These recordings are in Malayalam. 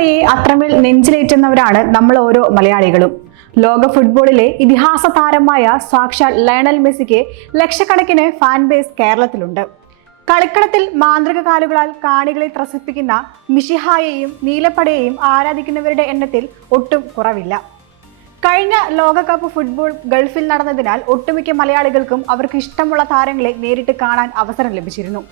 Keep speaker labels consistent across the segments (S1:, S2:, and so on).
S1: നീലപ്പടയെ അത്രമേൽ നെഞ്ചിലേറ്റുന്നവരാണ് നമ്മൾ ഓരോ മലയാളികളും. ലോക ഫുട്ബോളിലെ ഇതിഹാസ താരമായ സാക്ഷാൽ ലയണൽ മെസ്സിക്ക് ലക്ഷക്കണക്കിന് ഫാൻ ബേസ് കേരളത്തിലുണ്ട്. കളിക്കളത്തിൽ മാന്ത്രിക കാലുകളാൽ കാണികളെ ത്രസിപ്പിക്കുന്ന മിഷിഹായെയും നീലപ്പടയെയും ആരാധിക്കുന്നവരുടെ എണ്ണത്തിൽ ഒട്ടും കുറവില്ല. കഴിഞ്ഞ ലോകകപ്പ് ഫുട്ബോൾ ഗൾഫിൽ നടന്നതിനാൽ ഒട്ടുമിക്ക മലയാളികൾക്കും അവർക്ക് ഇഷ്ടമുള്ള താരങ്ങളെ നേരിട്ട് കാണാൻ അവസരം ലഭിച്ചിരുന്നു.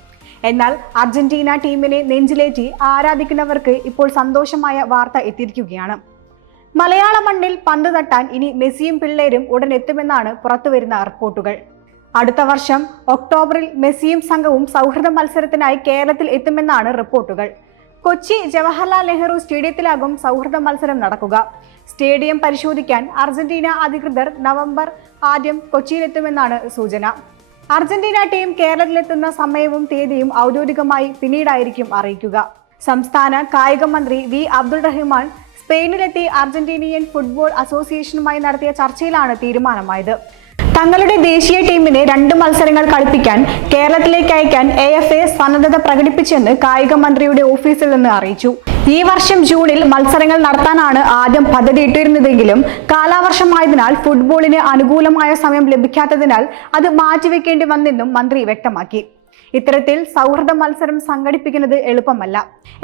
S1: എന്നാൽ അർജന്റീന ടീമിനെ നെഞ്ചിലേറ്റി ആരാധിക്കുന്നവർക്ക് ഇപ്പോൾ സന്തോഷമായ വാർത്ത എത്തിയിരിക്കുകയാണ്. മലയാള മണ്ണിൽ പന്ത് തട്ടാൻ ഇനി മെസ്സിയും പിള്ളേരും ഉടൻ എത്തുമെന്നാണ് പുറത്തുവരുന്ന റിപ്പോർട്ടുകൾ. അടുത്ത വർഷം ഒക്ടോബറിൽ മെസ്സിയും സംഘവും സൗഹൃദ മത്സരത്തിനായി കേരളത്തിൽ എത്തുമെന്നാണ് റിപ്പോർട്ടുകൾ. കൊച്ചി ജവഹർലാൽ നെഹ്റു സ്റ്റേഡിയത്തിലാകും സൗഹൃദ മത്സരം നടക്കുക. സ്റ്റേഡിയം പരിശോധിക്കാൻ അർജന്റീന അധികൃതർ നവംബർ ആദ്യം കൊച്ചിയിലെത്തുമെന്നാണ് സൂചന. അർജന്റീന ടീം കേരളത്തിലെത്തുന്ന സമയവും തീയതിയും ഔദ്യോഗികമായി പിന്നീടായിരിക്കും അറിയിക്കുക. സംസ്ഥാന കായിക മന്ത്രി വി. അബ്ദുൾ റഹ്മാൻ സ്പെയിനിലെത്തി അർജന്റീനിയൻ ഫുട്ബോൾ അസോസിയേഷനുമായി നടത്തിയ ചർച്ചയിലാണ് തീരുമാനമായത്. തങ്ങളുടെ ദേശീയ ടീമിനെ രണ്ട് മത്സരങ്ങൾ കളിപ്പിക്കാൻ കേരളത്തിലേക്ക് അയക്കാൻ എ എഫ് എ സന്നദ്ധത പ്രകടിപ്പിച്ചെന്ന് കായിക മന്ത്രിയുടെ ഓഫീസിൽ നിന്ന് അറിയിച്ചു. ഈ വർഷം ജൂണിൽ മത്സരങ്ങൾ നടത്താനാണ് ആദ്യം പദ്ധതിയിട്ടിരുന്നതെങ്കിലും കാലാവർഷമായതിനാൽ ഫുട്ബോളിന് അനുകൂലമായ സമയം ലഭിക്കാത്തതിനാൽ അത് മാറ്റിവെക്കേണ്ടി വന്നെന്നും മന്ത്രി വ്യക്തമാക്കി. ഇത്തരത്തിൽ സൗഹൃദ മത്സരം സംഘടിപ്പിക്കുന്നത് എളുപ്പമല്ല.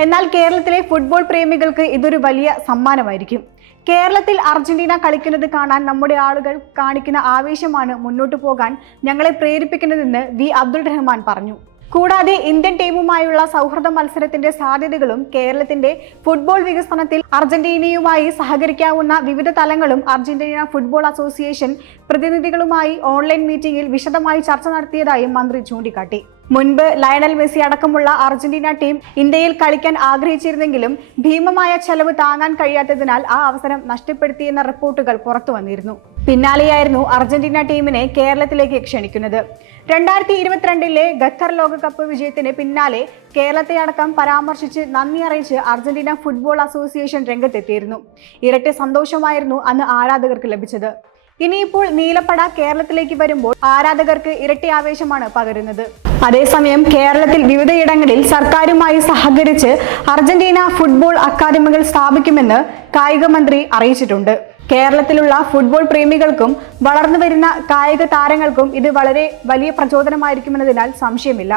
S1: എന്നാൽ കേരളത്തിലെ ഫുട്ബോൾ പ്രേമികൾക്ക് ഇതൊരു വലിയ സമ്മാനമായിരിക്കും. കേരളത്തിൽ അർജന്റീന കളിക്കുന്നത് കാണാൻ നമ്മുടെ ആളുകൾ കാണിക്കുന്ന ആവേശമാണ് മുന്നോട്ടു പോകാൻ ഞങ്ങളെ പ്രേരിപ്പിക്കുന്നതെന്ന് വി അബ്ദുൾ റഹ്മാൻ പറഞ്ഞു. കൂടാതെ ഇന്ത്യൻ ടീമുമായുള്ള സൗഹൃദ മത്സരത്തിന്റെ സാധ്യതകളും കേരളത്തിന്റെ ഫുട്ബോൾ വികസനത്തിൽ അർജന്റീനയുമായി സഹകരിക്കാവുന്ന വിവിധ തലങ്ങളും അർജന്റീന ഫുട്ബോൾ അസോസിയേഷൻ പ്രതിനിധികളുമായി ഓൺലൈൻ മീറ്റിംഗിൽ വിശദമായി ചർച്ച നടത്തിയതായും മന്ത്രി ചൂണ്ടിക്കാട്ടി. മുൻപ് ലയണൽ മെസ്സി അടക്കമുള്ള അർജന്റീന ടീം ഇന്ത്യയിൽ കളിക്കാൻ ആഗ്രഹിച്ചിരുന്നെങ്കിലും ഭീമമായ ചെലവ് താങ്ങാൻ കഴിയാത്തതിനാൽ ആ അവസരം നഷ്ടപ്പെടുത്തിയെന്ന റിപ്പോർട്ടുകൾ പുറത്തു വന്നിരുന്നു പിന്നാലെയായിരുന്നു അർജന്റീന ടീമിനെ കേരളത്തിലേക്ക് ക്ഷണിക്കുന്നത്. രണ്ടായിരത്തി ഇരുപത്തിരണ്ടിലെ ഖത്തർ ലോകകപ്പ് വിജയത്തിന് പിന്നാലെ കേരളത്തെ അടക്കം പരാമർശിച്ച് നന്ദി അറിയിച്ച് അർജന്റീന ഫുട്ബോൾ അസോസിയേഷൻ രംഗത്തെത്തിയിരുന്നു. ഇരട്ടി സന്തോഷമായിരുന്നു അന്ന് ആരാധകർക്ക് ലഭിച്ചത്. ഇനിയിപ്പോൾ നീലപ്പട കേരളത്തിലേക്ക് വരുമ്പോൾ ആരാധകർക്ക് ഇരട്ടി ആവേശമാണ് പകരുന്നത്. അതേസമയം കേരളത്തിൽ വിവിധയിടങ്ങളിൽ സർക്കാരുമായി സഹകരിച്ച് അർജന്റീന ഫുട്ബോൾ അക്കാദമികൾ സ്ഥാപിക്കുമെന്ന് കായിക മന്ത്രി അറിയിച്ചിട്ടുണ്ട്. കേരളത്തിലുള്ള ഫുട്ബോൾ പ്രേമികൾക്കും വളർന്നു വരുന്ന കായിക താരങ്ങൾക്കും ഇത് വളരെ വലിയ പ്രചോദനമായിരിക്കുമെന്നതിനാൽ സംശയമില്ല.